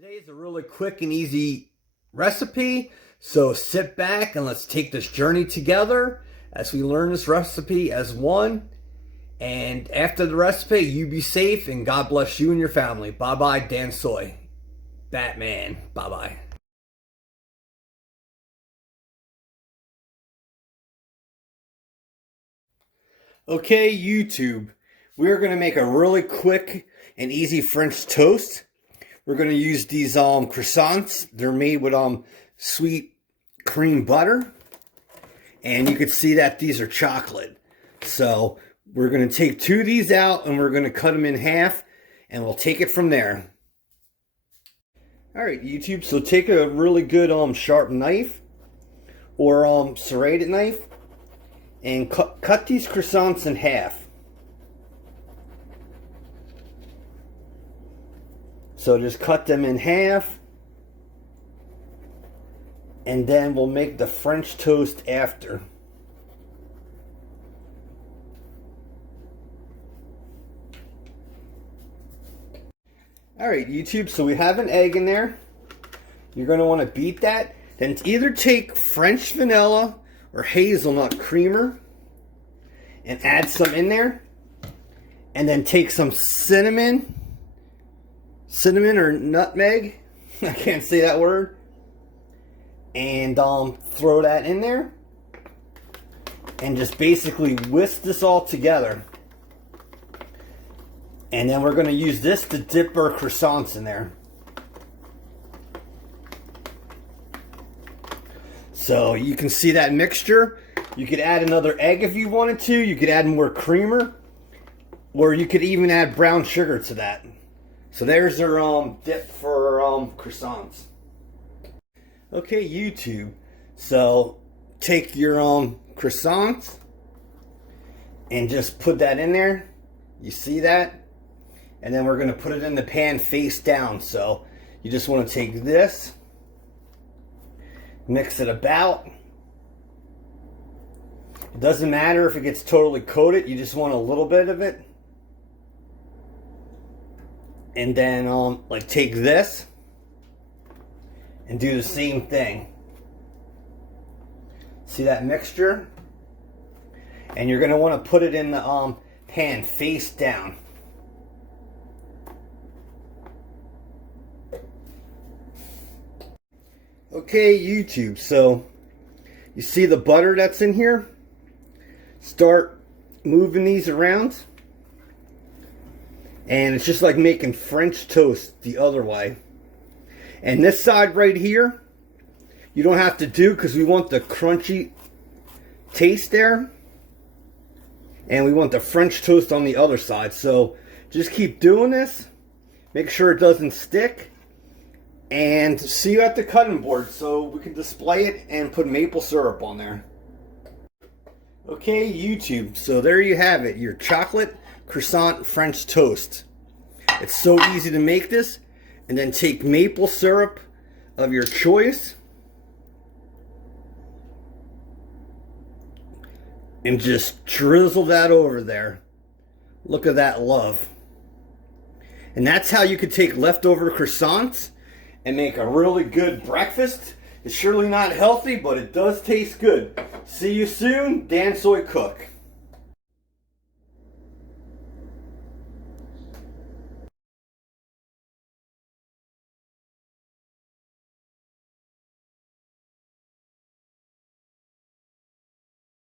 Today is a really quick and easy recipe, so sit back and let's take this journey together as we learn this recipe as one. And after the recipe, you be safe and God bless you and your family. Bye-bye, Dan Soy. Batman. Bye-bye. Okay, YouTube. We're going to make a really quick and easy French toast. We're going to use these croissants. They're made with sweet cream butter. And you can see that these are chocolate. So we're going to take two of these out and we're going to cut them in half. And we'll take it from there. Alright, YouTube. So take a really good sharp knife. Or serrated knife. And cut these croissants in half. So just cut them in half. And then we'll make the French toast after. Alright, YouTube, so we have an egg in there. You're going to want to beat that. Then either take French vanilla or hazelnut creamer and add some in there. And then take some cinnamon or nutmeg, I can't say that word, and throw that in there and just basically whisk this all together. And then we're going to use this to dip our croissants in there. So you can see that mixture. You could add another egg if you wanted to. You could add more creamer, or you could even add brown sugar to that. So there's our dip for croissants. Okay, YouTube. So take your croissants and just put that in there. You see that? And then we're going to put it in the pan face down. So you just want to take this, mix it about. It doesn't matter if it gets totally coated. You just want a little bit of it. And then like take this and do the same thing. See that mixture? And you're going to want to put it in the pan face down. Okay, YouTube, so you see the butter that's in here? Start moving these around. And it's just like making French toast the other way. And this side right here, you don't have to do because we want the crunchy taste there. And we want the French toast on the other side. So just keep doing this. Make sure it doesn't stick. And see you at the cutting board so we can display it and put maple syrup on there. Okay, YouTube, so there you have it, your chocolate croissant French toast. It's so easy to make this. And then take maple syrup of your choice and just drizzle that over there. Look at that love. And that's how you could take leftover croissants and make a really good breakfast. It's surely not healthy, but it does taste good. See you soon, Dan Soy Cook.